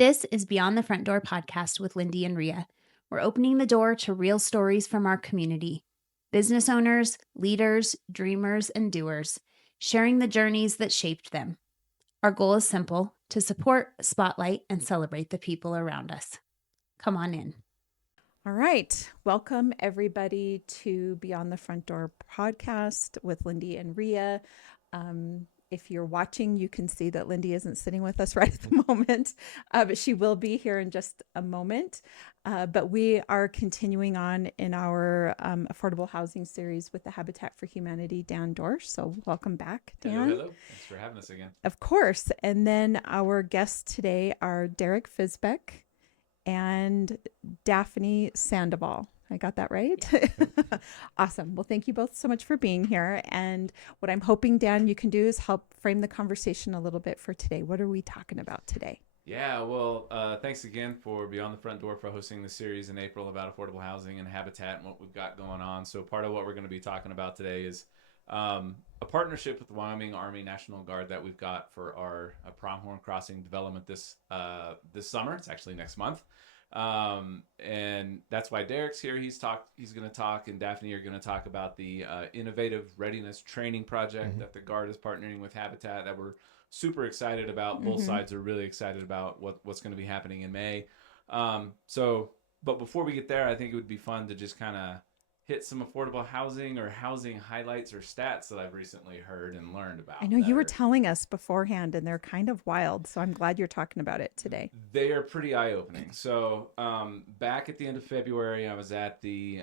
This is Beyond the Front Door podcast with Lindy and Rhea. We're opening the door to real stories from our community. Business owners, leaders, dreamers, and doers, sharing the journeys that shaped them. Our goal is simple: to support, spotlight, and celebrate the people around us. Come on in. All right. Welcome, everybody, to Beyond the Front Door podcast with Lindy and Rhea. If you're watching, you can see that Lindy isn't sitting with us right at the moment, but she will be here in just a moment. But we are continuing on in our affordable housing series with the Habitat for Humanity, Dan Dorsch. So welcome back, Dan. Hello. Thanks for having us again. Of course. And then our guests today are Derek Fisbeck and Daffney Sandoval. I got that right? Yeah. Awesome. Well, thank you both so much for being here. And what I'm hoping, Dan, you can do is help frame the conversation a little bit for today. What are we talking about today? Yeah, well, thanks again for Beyond the Front Door for hosting the series in April about affordable housing and habitat and what we've got going on. So part of what we're going to be talking about today is a partnership with the Wyoming Army National Guard that we've got for our Pronghorn Crossing development this summer. It's actually next month. And that's why Derek's here. He's going to talk, and Daffney are going to talk about the Innovative Readiness Training project that the Guard is partnering with Habitat that we're super excited about. Both sides are really excited about what's going to be happening in May. But before we get there, I think it would be fun to just kind of hit some affordable housing or housing highlights or stats that I've recently heard and learned about. I know you were telling us beforehand, and they're kind of wild, so I'm glad you're talking about it today. They are pretty eye-opening. So back at the end of February, I was at the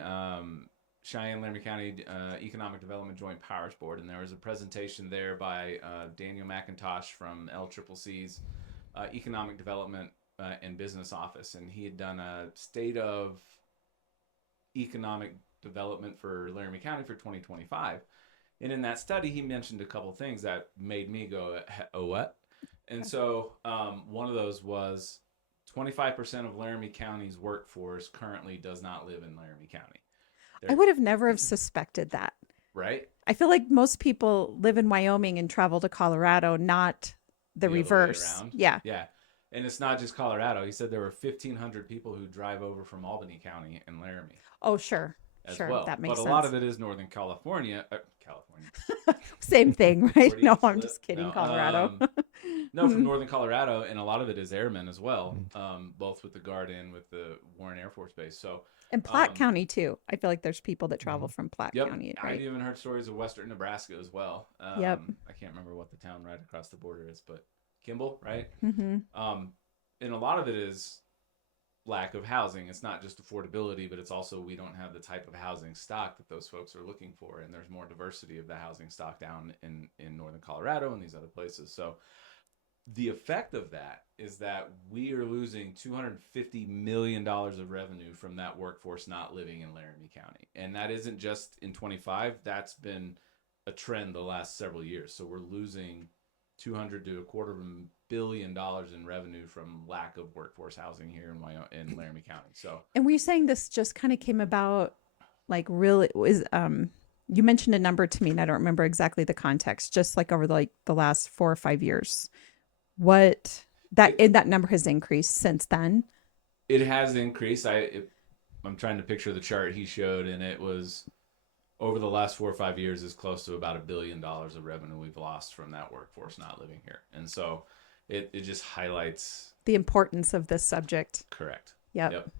Cheyenne, Laramie County Economic Development Joint Powers Board, and there was a presentation there by Daniel McIntosh from LCCC's Economic Development and Business Office, and he had done a state of economic development for Laramie County for 2025. And in that study, he mentioned a couple of things that made me go, oh, what? And so one of those was 25% of Laramie County's workforce currently does not live in Laramie County. I would have never have suspected that. Right? I feel like most people live in Wyoming and travel to Colorado, not the reverse. Yeah. Yeah. And it's not just Colorado. He said there were 1,500 people who drive over from Albany County and Laramie. Oh, sure. Sure. Well. That makes sense. But a lot of it is Northern California. Same thing, right? No, I'm just kidding. No, Colorado. No, from Northern Colorado. And a lot of it is airmen as well, both with the Guard and with the Warren Air Force Base. So. And Platte County, too. I feel like there's people that travel from Platte County. Right? I've even heard stories of Western Nebraska as well. Yep. I can't remember what the town right across the border is, but Kimball, right? Mm-hmm. And a lot of it is lack of housing. It's not just affordability, but it's also we don't have the type of housing stock that those folks are looking for. And there's more diversity of the housing stock down in Northern Colorado and these other places. So the effect of that is that we are losing $250 million of revenue from that workforce not living in Laramie County. And that isn't just in 25. That's been a trend the last several years. So we're losing $200 to $250 million in revenue from lack of workforce housing here in Laramie County. So, and were you saying this just kind of came about, like, really was you mentioned a number to me, and I don't remember exactly the context. Just like over the last 4 or 5 years, that number has increased since then. It has increased. I'm trying to picture the chart he showed, and it was over the last 4 or 5 years is close to about $1 billion of revenue we've lost from that workforce not living here. And so it just highlights the importance of this subject. Correct. Yep.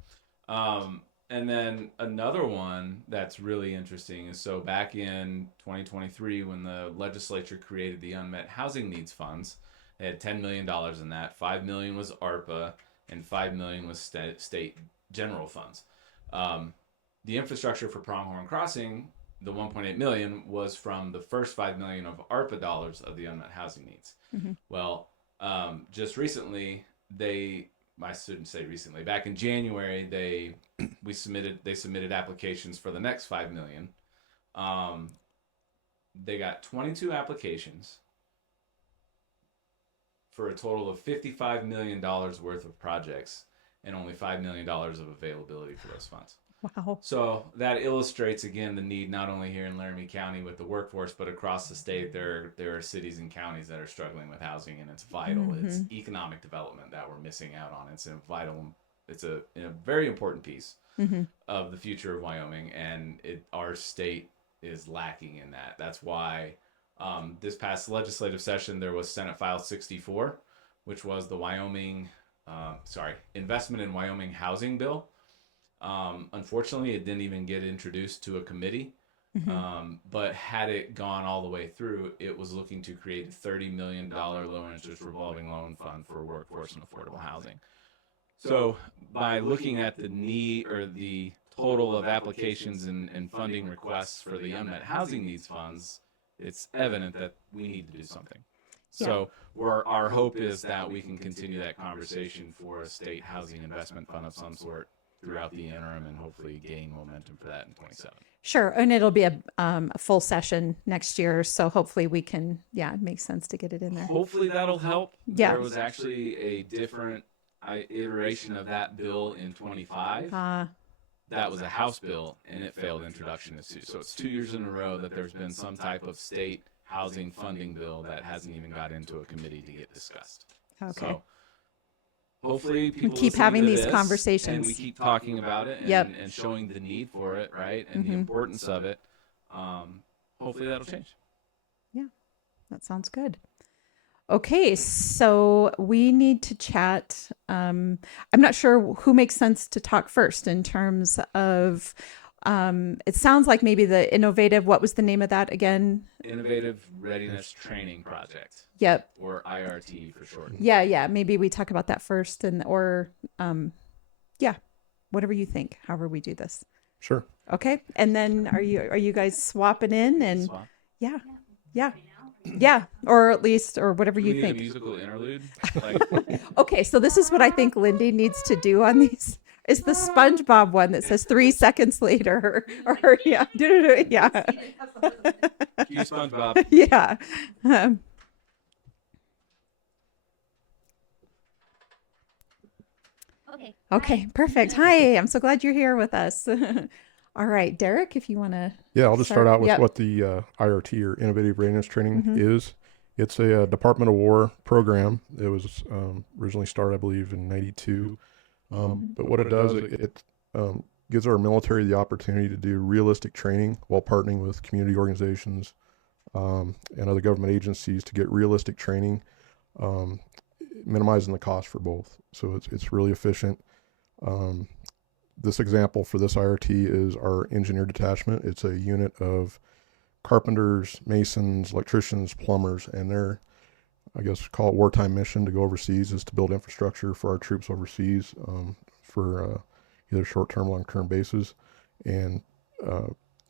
And then another one that's really interesting is, so back in 2023, when the legislature created the Unmet Housing Needs Funds, they had $10 million in that. $5 million was ARPA, and $5 million was state general funds. The infrastructure for Pronghorn Crossing, the $1.8 million, was from the first $5 million of ARPA dollars of the unmet housing needs. Mm-hmm. Well, just recently, I shouldn't say recently, back in January, they submitted applications for the next $5 million. They got 22 applications for a total of $55 million worth of projects and only $5 million of availability for those funds. Wow. So that illustrates again the need not only here in Laramie County with the workforce, but across the state. There are cities and counties that are struggling with housing, and it's vital. It's economic development that we're missing out on. It's a very important piece of the future of Wyoming, and our state is lacking in that. That's why this past legislative session there was Senate File 64, which was the Investment in Wyoming Housing Bill. Unfortunately, it didn't even get introduced to a committee. But had it gone all the way through, it was looking to create a $30 million low interest revolving loan fund for workforce and affordable housing. So by looking at the need or the total of applications and funding requests for the unmet housing needs funds, it's evident that we need to do something. So our hope is that we can continue that conversation for a state housing investment fund of some sort throughout the interim and hopefully gain momentum for that in 27. Sure. And it'll be a full session next year. So hopefully we can, it makes sense to get it in there. Hopefully that'll help. Yeah. There was actually a different iteration of that bill in 25. That was a House bill, and it failed introduction. So it's 2 years in a row that there's been some type of state housing funding bill that hasn't even got into a committee to get discussed. Okay. So hopefully people keep having these this, conversations, and we keep talking about it and showing the need for it, right, and the importance of it. Hopefully that'll change. Yeah, that sounds good. Okay, so we need to chat. I'm not sure who makes sense to talk first in terms of, it sounds like maybe the what was the name of that again? Innovative Readiness Training Project. Yep. Or IRT for short. Yeah. Maybe we talk about that first whatever you think, however we do this. Sure. Okay. And then are you guys swapping in and Swap. Yeah, or at least, or whatever you need think. A musical interlude. Okay, so this is what I think Lindy needs to do on these. It's the SpongeBob one that says 3 seconds later, or yeah. Cue SpongeBob. Yeah. Okay, perfect. Hi, I'm so glad you're here with us. All right, Derek, if you want to. Yeah, I'll just start out with what the IRT or Innovative Readiness Training is. It's a Department of War program. It was originally started, I believe, in '92. But what it does, it gives our military the opportunity to do realistic training while partnering with community organizations and other government agencies to get realistic training, minimizing the cost for both. So it's really efficient. This example for this IRT is our engineer detachment. It's a unit of carpenters, masons, electricians, plumbers, and their, I guess, call it wartime mission to go overseas is to build infrastructure for our troops overseas for either short-term, long-term bases, and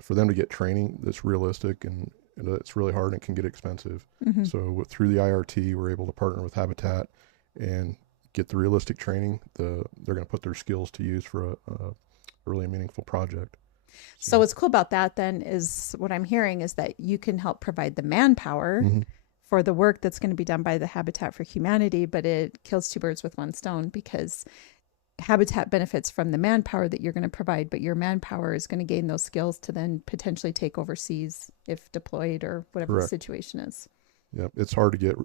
for them to get training that's realistic and it's really hard and can get expensive. So through the IRT, we're able to partner with Habitat and get the realistic training. They're going to put their skills to use for a really meaningful project. So what's cool about that then is what I'm hearing is that you can help provide the manpower for the work that's going to be done by the Habitat for Humanity, but it kills 2 birds with 1 stone because Habitat benefits from the manpower that you're going to provide, but your manpower is going to gain those skills to then potentially take overseas if deployed or whatever the situation is. Yep. It's hard to get,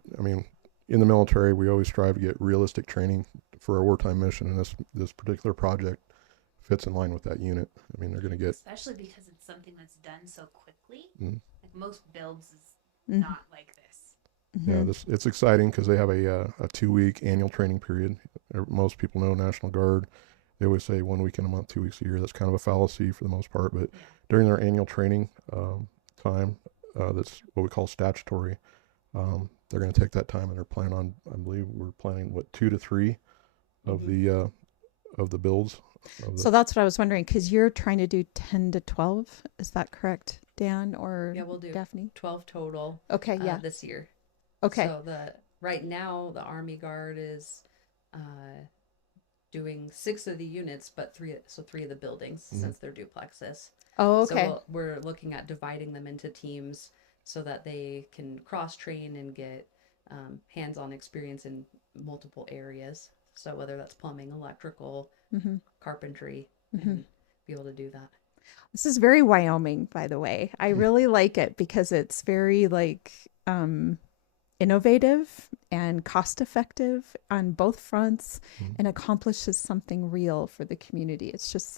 in the military, we always strive to get realistic training for a wartime mission, and this particular project fits in line with that unit. They're going to get... Especially because it's something that's done so quickly. Like most builds is not like this. Yeah, it's exciting because they have a 2-week annual training period. Most people know National Guard. They always say 1 week in a month, 2 weeks a year. That's kind of a fallacy for the most part, but during their annual training time, that's what we call statutory. They're going to take that time and they're planning on, I believe we're planning 2 to 3 of the builds. So that's what I was wondering, because you're trying to do 10 to 12. Is that correct, Dan or we'll do Daffney? 12 total. Okay, this year. Okay. So right now the Army Guard is doing 6 of the units, but 3 of the buildings since they're duplexes. Oh, okay. So we're looking at dividing them into teams so that they can cross train and get hands-on experience in multiple areas. So whether that's plumbing, electrical, carpentry, and be able to do that. This is very Wyoming, by the way. I really like it because it's very like innovative and cost effective on both fronts and accomplishes something real for the community. It's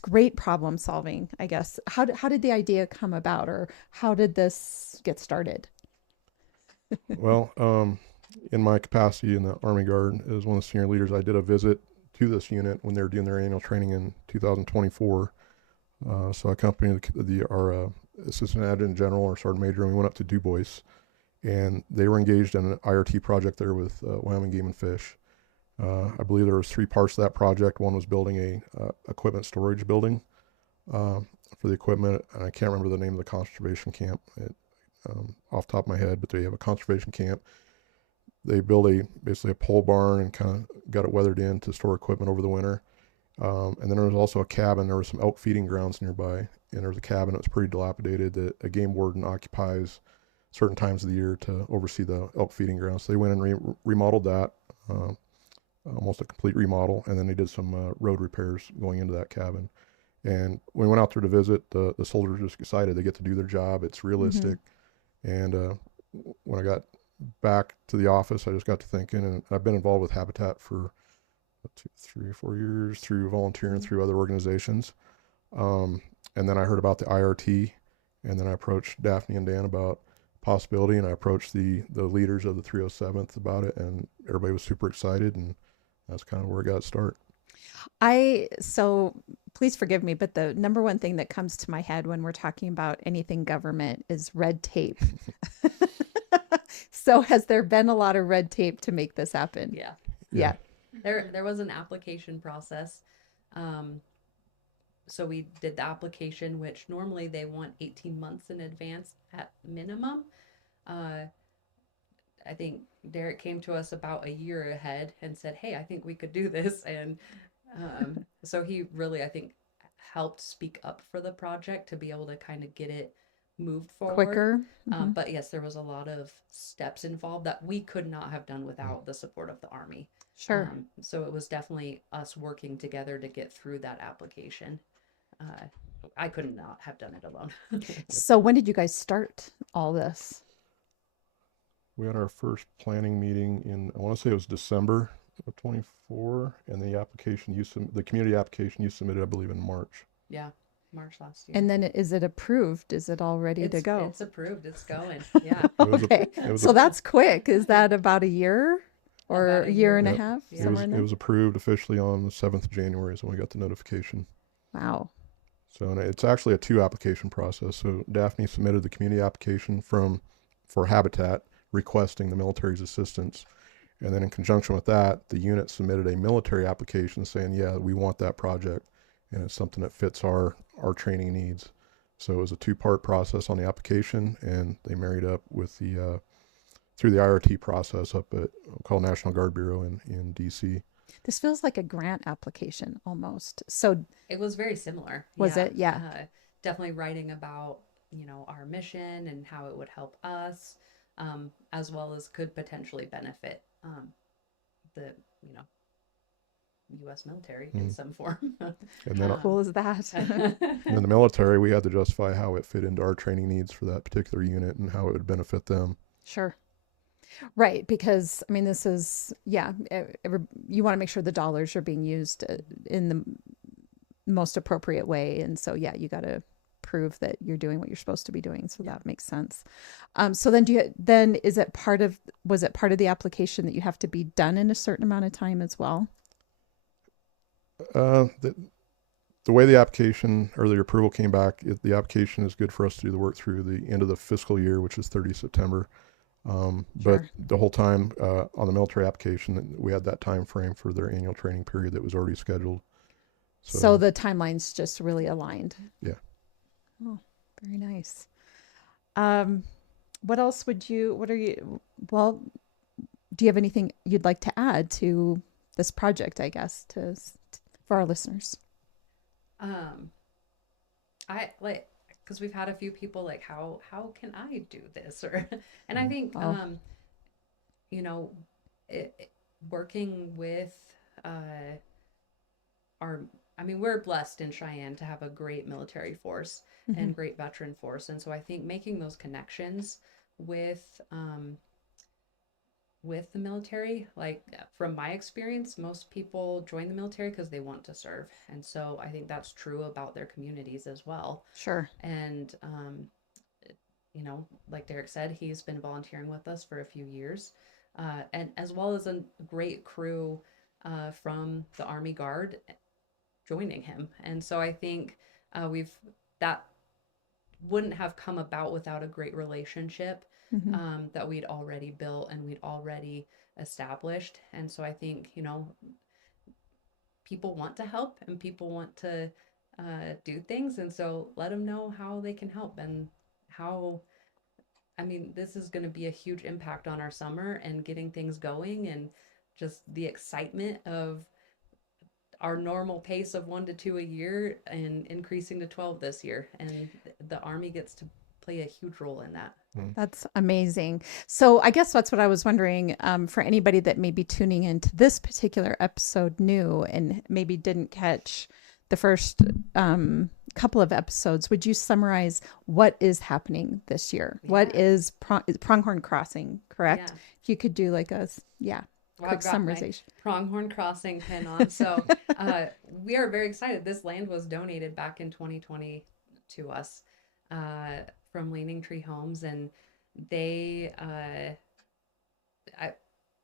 great problem solving, I guess. How did the idea come about, or how did this get started? Well, in my capacity in the Army Guard as one of the senior leaders, I did a visit to this unit when they were doing their annual training in 2024. So I accompanied our assistant adjutant general or sergeant major, and we went up to Du Bois, and they were engaged in an IRT project there with Wyoming Game and Fish. I believe there was 3 parts to that project. One was building a equipment storage building for the equipment, and I can't remember the name of the conservation camp off the top of my head, but they have a conservation camp. They built basically a pole barn and kind of got it weathered in to store equipment over the winter. And then there was also a cabin. There was some elk feeding grounds nearby, and there was a cabin that was pretty dilapidated that a game warden occupies certain times of the year to oversee the elk feeding grounds. So they went and remodeled that, almost a complete remodel, and then they did some road repairs going into that cabin. And when we went out there to visit, the soldiers were just excited. They get to do their job. It's realistic. And when I got back to the office, I just got to thinking, and I've been involved with Habitat for 2, 3, 4 years through volunteering through other organizations. And then I heard about the IRT, and then I approached Daffney and Dan about possibility, and I approached the leaders of the 307th about it, and everybody was super excited, and that's kind of where it got started. So please forgive me, but the number one thing that comes to my head when we're talking about anything government is red tape. So has there been a lot of red tape to make this happen? Yeah. There was an application process. So we did the application, which normally they want 18 months in advance at minimum. I think Derek came to us about a year ahead and said, hey, I think we could do this. And so he really, I think, helped speak up for the project to be able to kind of get it moved forward Quicker. But yes, there was a lot of steps involved that we could not have done without the support of the Army. Sure. So it was definitely us working together to get through that application. I could not have done it alone. So when did you guys start all this? We had our first planning meeting in, I want to say it was December of 24, and the community application you submitted, I believe, in March. Yeah, March last year. And then is it approved? Is it all ready to go? It's approved. It's going. Yeah. Okay. So that's quick. Is that about a year or a year and a half? Yeah. Somewhere in there? It was approved officially on the 7th of January is when we got the notification. Wow. So and it's actually a 2 application process. So Daffney submitted the community application for Habitat requesting the military's assistance. And then in conjunction with that, the unit submitted a military application saying, yeah, we want that project. And it's something that fits our training needs. So it was a 2-part process on the application, and they married up with through the IRT process up at called National Guard Bureau in DC. This feels like a grant application almost. So it was very similar. Was it? Yeah. Definitely writing about, our mission and how it would help us, as well as could potentially benefit the, U.S. military in some form. And then how cool is that? in the military, we had to justify how it fit into our training needs for that particular unit and how it would benefit them. Sure. Right. Because, this is, you want to make sure the dollars are being used in the most appropriate way. And so, you got to prove that you're doing what you're supposed to be doing. So that makes sense. So then was it part of the application that you have to be done in a certain amount of time as well? The way the application or the approval came back, the application is good for us to do the work through the end of the fiscal year, which is 30 September. But the whole time on the military application, we had that time frame for their annual training period that was already scheduled. So the timeline's just really aligned. Yeah. Oh, very nice. What else do you have anything you'd like to add to this project, I guess, for our listeners? I because we've had a few people like, how can I do this? And I think, working with our I mean, we're blessed in Cheyenne to have a great military force and great veteran force. And so I think making those connections with the military, like from my experience, most people join the military because they want to serve. And so I think that's true about their communities as well. Sure. And, you know, like Derek said, he's been volunteering with us for a few years, and as well as a great crew from the Army Guard joining him. And so I think that wouldn't have come about without a great relationship that we'd already built and we'd already established. And so I think, you know, people want to help and people want to do things. And so let them know how they can help and how, I mean, this is going to be a huge impact on our summer and getting things going, and just the excitement of our normal pace of 1 to 2 a year and increasing to 12 this year. And the Army gets to play a huge role in that. That's amazing. So I guess that's what I was wondering, for anybody that may be tuning into this particular episode new and maybe didn't catch the first couple of episodes, would you summarize what is happening this year? Yeah. What is Pronghorn Crossing, correct? Yeah. If you could do like a, Well, quick I've got my summarization. Pronghorn Crossing pin on. So we are very excited. This land was donated back in 2020 to us from Leaning Tree Homes, and they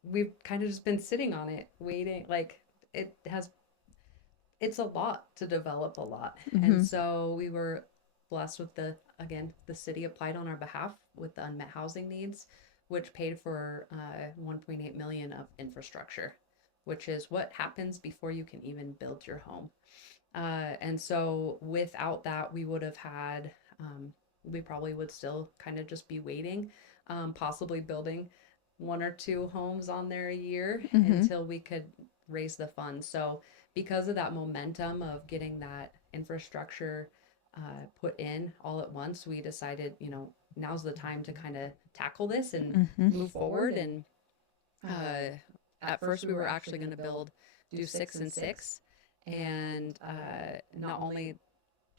we've kind of just been sitting on it, waiting. Like it's a lot to develop a lot. And so we were blessed with the city applied on our behalf with the unmet housing needs, which paid for 1.8 million of infrastructure, which is what happens before you can even build your home. And so without that, we would have had, we probably would still kind of just be waiting, possibly building 1 or 2 homes on there a year until we could raise the funds. So because of that momentum of getting that infrastructure put in all at once, we decided, you know, now's the time to kind of tackle this and move forward. And at first we were actually going to do 6 and 6. And not only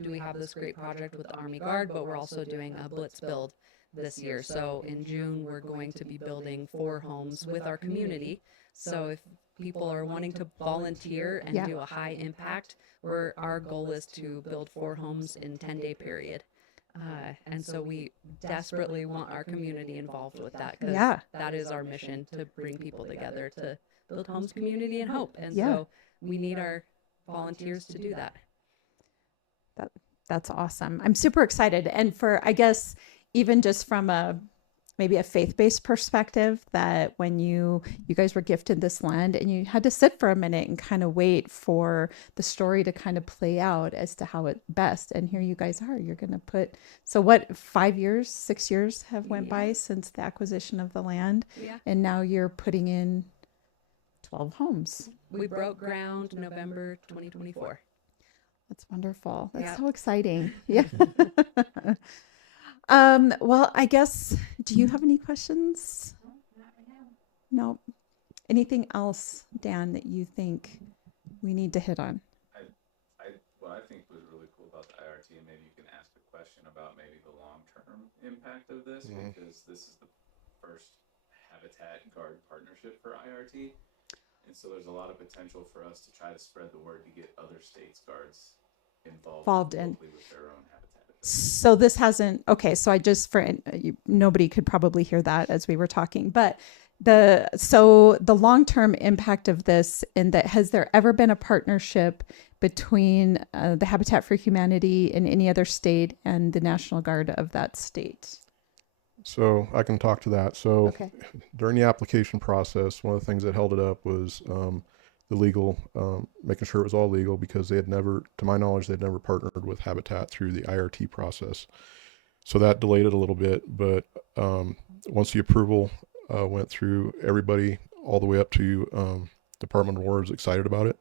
do we have this great project with the Army Guard, but we're also doing a Blitz Build this year. So in June, we're going to be building 4 homes with our community. So if people are wanting to volunteer and do a high impact, our goal is to build 4 homes in 10-day period. And so we desperately want our community involved with that, because that is our mission, to bring people together to build homes, community, and hope. And so we need our volunteers to do that. That's awesome. I'm super excited. And for, I guess, even just from maybe a faith-based perspective, that when you guys were gifted this land and you had to sit for a minute and kind of wait for the story to kind of play out as to how it best. And here you guys are, you're going to put, so what, 5 years, 6 years have went by since the acquisition of the land. Yeah. And now you're putting in 12 homes. We broke ground November 2024. That's wonderful. That's Yeah. so exciting. Yeah. Well, I guess, do you have any questions? No. Anything else, Dan, that you think we need to hit on? What I think was really cool about the IRT, and maybe you can ask a question about maybe the long-term impact of this, because this is the first Habitat Guard partnership for IRT. And so there's a lot of potential for us to try to spread the word to get other states' guards involved in with their own habitat. So this hasn't, okay, so I just, nobody could probably hear that as we were talking, but the long-term impact of this, in that, has there ever been a partnership between the Habitat for Humanity in any other state and the National Guard of that state? So I can talk to that. So during the application process, one of the things that held it up was the legal, making sure it was all legal, because they had never, to my knowledge, they'd never partnered with Habitat through the IRT process. So that delayed it a little bit. But once the approval went through, everybody all the way up to Department of War was excited about it.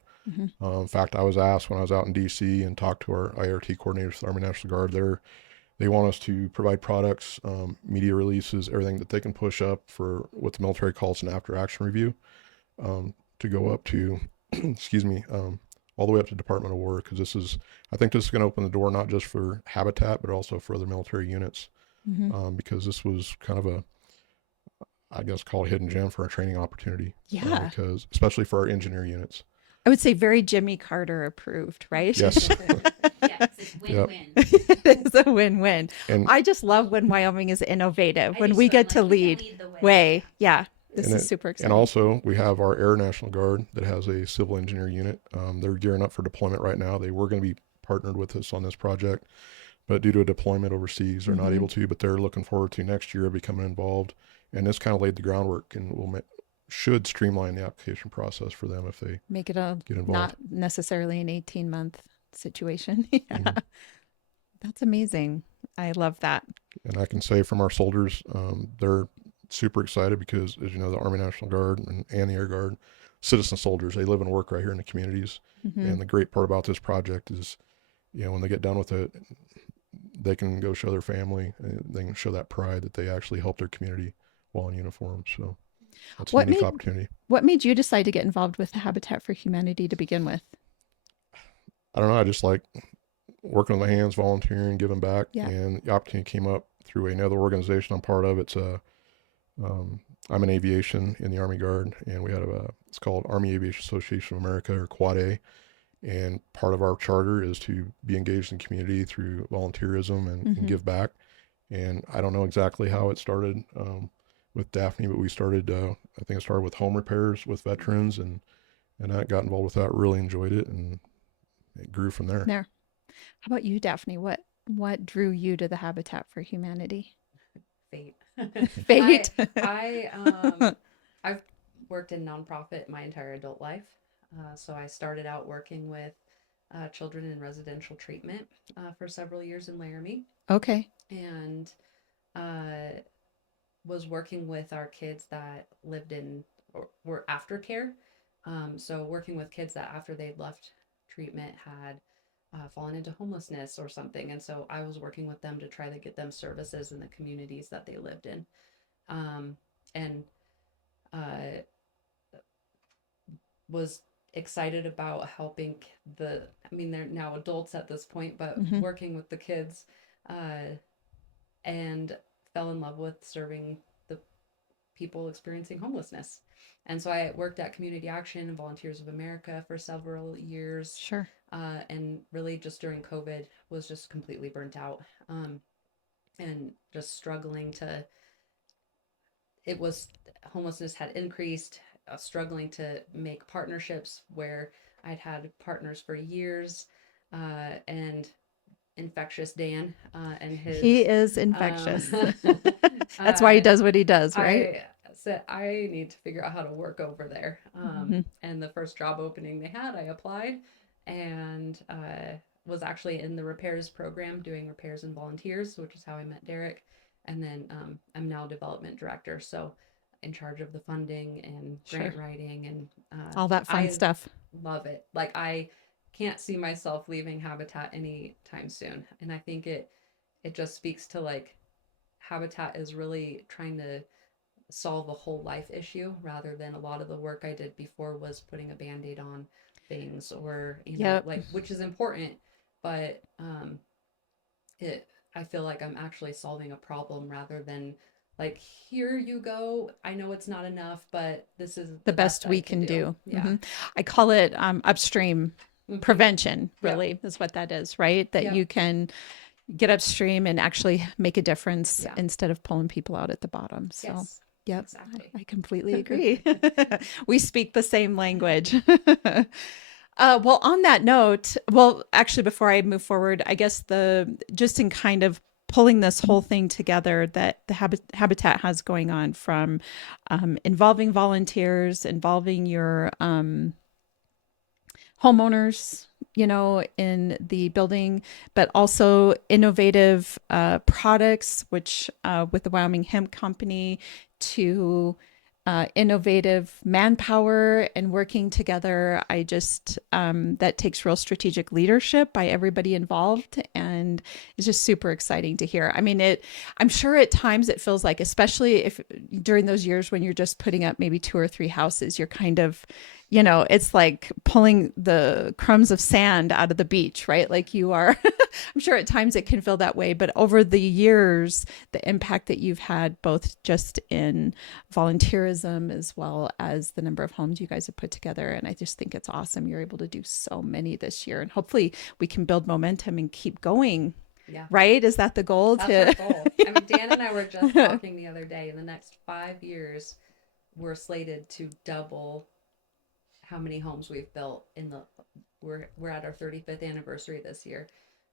In fact, I was asked when I was out in DC and talked to our IRT coordinators, the Army National Guard there. They want us to provide products, media releases, everything that they can push up for what the military calls an after action review, to go up to, all all the way up to Department of War, because I think this is going to open the door not just for Habitat, but also for other military units, because this was kind of I guess, call it hidden gem for our training opportunity. Yeah. Because especially for our engineer units. I would say very Jimmy Carter approved, right? Yes. Yes, it's win-win. It's a win-win. And I just love when Wyoming is innovative, I when do we too. get to Like, we can lead lead the way. way. Yeah. This And is super and exciting. also we have our Air National Guard that has a civil engineer unit. They're gearing up for deployment right now. They were going to be partnered with us on this project, but due to a deployment overseas, they're not able to, but they're looking forward to next year becoming involved. And this kind of laid the groundwork and should streamline the application process for them if they Make it get involved. not necessarily an 18-month situation. Yeah. That's amazing. I love that. And I can say from our soldiers, they're super excited because, as you know, the Army National Guard and the Air Guard, citizen soldiers, they live and work right here in the communities. And the great part about this project is, when they get done with it, they can go show their family, they can show that pride that they actually helped their community while in uniform. So that's a unique opportunity. What made you decide to get involved with Habitat for Humanity to begin with? I don't know. I just like working with my hands, volunteering, giving back. Yeah. And the opportunity came up through another organization I'm part of. It's I'm in aviation in the Army Guard, and we had it's called Army Aviation Association of America, or Quad A. And part of our charter is to be engaged in community through volunteerism and give back. And I don't know exactly how it started with Daffney, but we started, I think it started with home repairs with veterans, and I got involved with that, really enjoyed it, and it grew from there. How about you, Daphne? What drew you to the Habitat for Humanity? Fate. Fate. I've worked in nonprofit my entire adult life. So I started out working with children in residential treatment for several years in Laramie. Okay. And was working with our kids that lived in or were aftercare. So working with kids that after they'd left treatment had fallen into homelessness or something. And so I was working with them to try to get them services in the communities that they lived in. And was excited about helping they're now adults at this point, but working with the kids, and fell in love with serving the people experiencing homelessness. And so I worked at Community Action and Volunteers of America for several years. Sure. And really just during COVID was just completely burnt out, and just struggling homelessness had increased, struggling to make partnerships where I'd had partners for years, and Infectious Dan, and he is infectious. That's why he does what he does, right? I said, I need to figure out how to work over there. And the first job opening they had, I applied, and was actually in the repairs program doing repairs and volunteers, which is how I met Derek. And then I'm now development director, so in charge of the funding and grant writing and all that fun stuff. Love it. Like, I can't see myself leaving Habitat anytime soon. And I think it just speaks to, like, Habitat is really trying to solve a whole life issue rather than a lot of the work I did before was putting a Band-Aid on things, or like, which is important, but I feel like I'm actually solving a problem rather than like, here you go, I know it's not enough, but this is the best we can do. Yeah. I call it upstream prevention, really, is what that is, right? That you can get upstream and actually make a difference instead of pulling people out at the bottom. So yep, exactly. I completely agree. We speak the same language. Well, on that note, actually, before I move forward, I guess just in kind of pulling this whole thing together that the Habitat has going on, from involving volunteers, involving your homeowners, in the building, but also innovative products, which with the Wyoming Hemp Company, to innovative manpower and working together. I just, that takes real strategic leadership by everybody involved, and it's just super exciting to hear. I mean, I'm sure at times it feels like, especially if during those years when you're just putting up maybe 2 or 3 houses, you're kind of, you know, it's like pulling the crumbs of sand out of the beach, right? Like you are, I'm sure at times it can feel that way, but over the years, the impact that you've had both just in volunteerism as well as the number of homes you guys have put together. And I just think it's awesome. You're able to do so many this year, and hopefully we can build momentum and keep going. Yeah. Right? Is that the goal? That's our goal. I mean, Dan and I were just talking the other day. In the next 5 years, we're slated to double how many homes we've built we're at our 35th anniversary this year,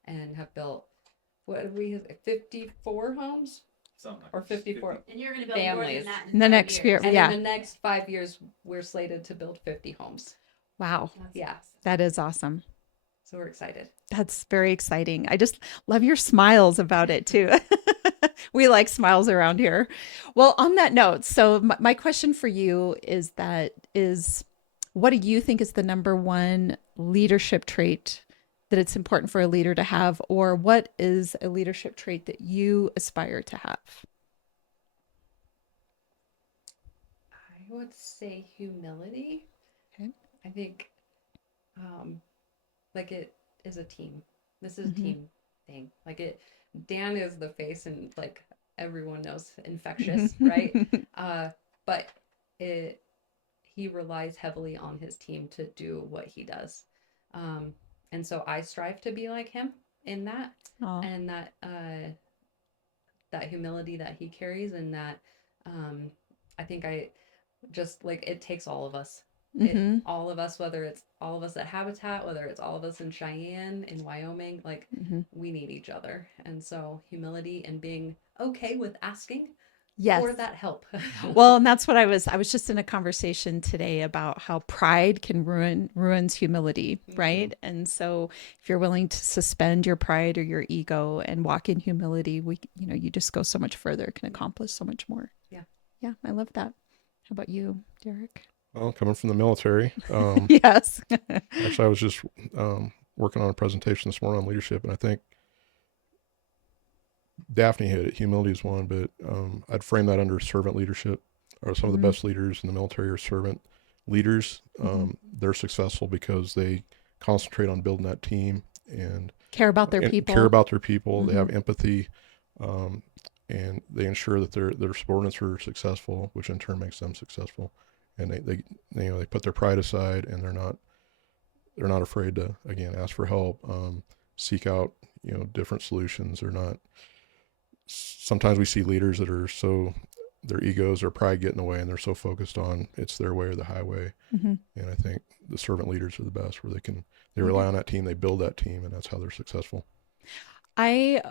and have built, what have we, 54 homes? Something like Or 54. 50. And you're going to build more Families. than that In the next year. And Yeah. in the next 5 years, we're slated to build 50 homes. Wow. Yeah. That is awesome. So we're excited. That's very exciting. I just love your smiles about it too. We like smiles around here. Well, on that note, so my question for you is what do you think is the number one leadership trait that it's important for a leader to have, or what is a leadership trait that you aspire to have? I would say humility. Okay. I think like it is a team. This is a team thing. Like Dan is the face, and like everyone knows, infectious, right? But he relies heavily on his team to do what he does. And so I strive to be like him in that. Aw. And that humility that he carries, and that I think I just like, it takes all of us. All of us, whether it's all of us at Habitat, whether it's all of us in Cheyenne, in Wyoming, like we need each other. And so humility and being okay with asking for that help. Well, and that's what I was just in a conversation today about how pride can ruins humility, right? And so if you're willing to suspend your pride or your ego and walk in humility, you just go so much further, can accomplish so much more. Yeah, I love that. How about you, Derek? Well, coming from the military, Yes. actually, I was just working on a presentation this morning on leadership, and I think Daffney hit it. Humility is one, but I'd frame that under servant leadership. Or some of the best leaders in the military are servant leaders. They're successful because they concentrate on building that team and Care about their people. Care about their people. They have empathy, and they ensure that their subordinates are successful, which in turn makes them successful. And they put their pride aside, and they're not afraid to, again, ask for help, seek out different solutions. They're not. Sometimes we see leaders that are their egos or pride get in the way, and they're so focused on it's their way or the highway. And I think the servant leaders are the best, where they rely on that team, they build that team, and that's how they're successful. I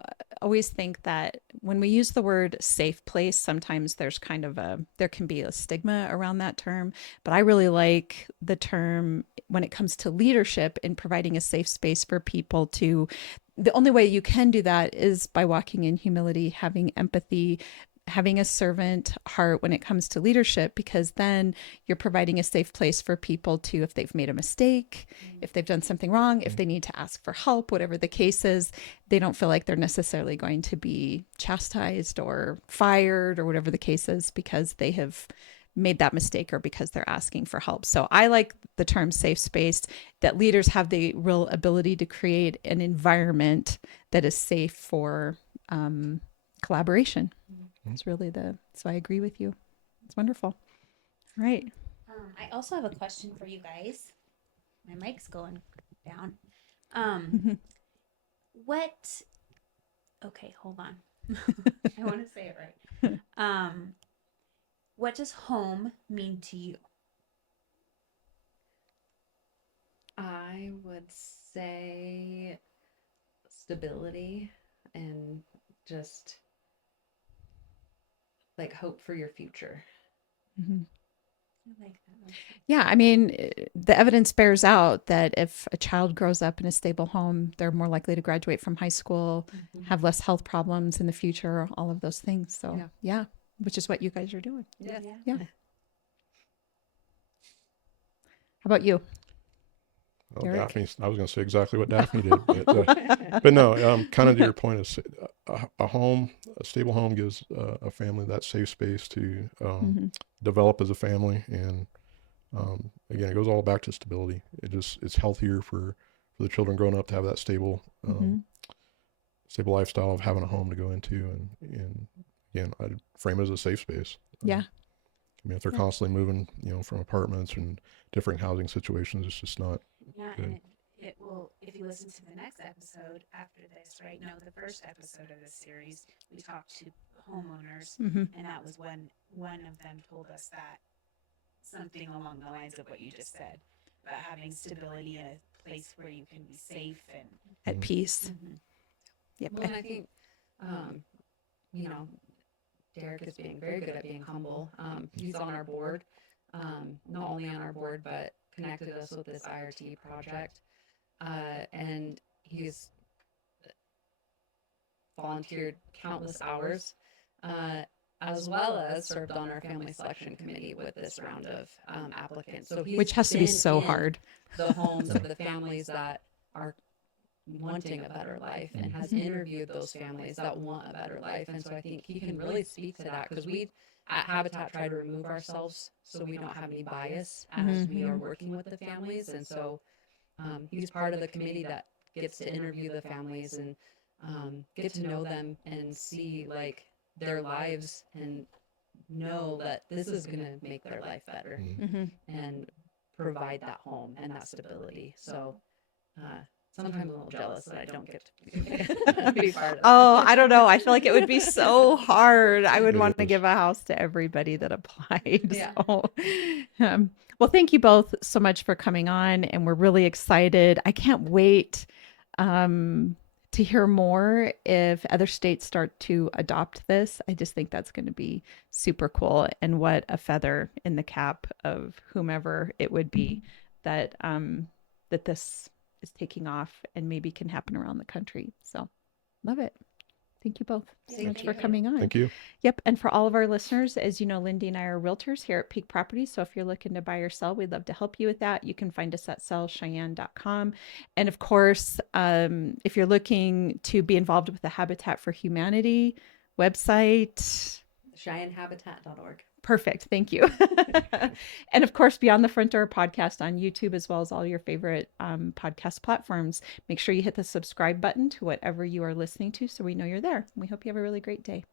always think that when we use the word safe place, sometimes there's there can be a stigma around that term, but I really like the term when it comes to leadership in providing a safe space for people the only way you can do that is by walking in humility, having empathy, having a servant heart when it comes to leadership, because then you're providing a safe place for people to, if they've made a mistake, if they've done something wrong, if they need to ask for help, whatever the case is, they don't feel like they're necessarily going to be chastised or fired or whatever the case is because they have made that mistake or because they're asking for help. So I like the term safe space, that leaders have the real ability to create an environment that is safe for collaboration. It's really so I agree with you. It's wonderful. All right. I also have a question for you guys. My mic's going down. Okay, hold on. I want to say it right. What does home mean to you? I would say stability and just like hope for your future. I like that. Yeah, I mean, the evidence bears out that if a child grows up in a stable home, they're more likely to graduate from high school, have less health problems in the future, all of those things. So yeah, which is what you guys are doing. Yeah. How about you? Well, Daffney, I was going to say exactly what Daffney did, but no, kind of to your point, is a stable home gives a family that safe space to develop as a family, and Again, it goes all back to stability. It's healthier for the children growing up to have that stable lifestyle of having a home to go into, and again, I'd frame it as a safe space. Yeah. I mean, if they're constantly moving, from apartments and different housing situations, it's just not good. And it will, if you listen to the next episode after this, right? No, the first episode of this series, we talked to homeowners, and that was when one of them told us that something along the lines of what you just said about having stability in a place where you can be safe and At peace. Yep. Well, and I think, Derek is being very good at being humble. He's on our board, not only on our board, but connected us with this IRT project. And he's volunteered countless hours, as well as served on our family selection committee with this round of applicants. So Which has to be so hard. The homes of the families that are wanting a better life, and has interviewed those families that want a better life. And so I think he can really speak to that, because we at Habitat try to remove ourselves so we don't have any bias as we are working with the families. And so he's part of the committee that gets to interview the families and get to know them and see like their lives and know that this is going to make their life better and provide that home and that stability. So sometimes I'm a little jealous that I don't get to be part of that. Oh, I don't know. I feel like it would be so hard. I would want to give a house to everybody that applied. Yeah. So, well, thank you both so much for coming on, and we're really excited. I can't wait to hear more if other states start to adopt this. I just think that's going to be super cool, and what a feather in the cap of whomever it would be that that this is taking off and maybe can happen around the country. So love it. Thank you both so much for coming on. Thank you. Yep. And for all of our listeners, as you know, Lindy and I are realtors here at Peak Properties. So if you're looking to buy or sell, we'd love to help you with that. You can find us at sellcheyenne.com. And of course, if you're looking to be involved with the Habitat for Humanity website, CheyenneHabitat.org. Perfect. Thank you. And of course, Beyond the Front Door podcast on YouTube, as well as all your favorite podcast platforms. Make sure you hit the subscribe button to whatever you are listening to so we know you're there. We hope you have a really great day.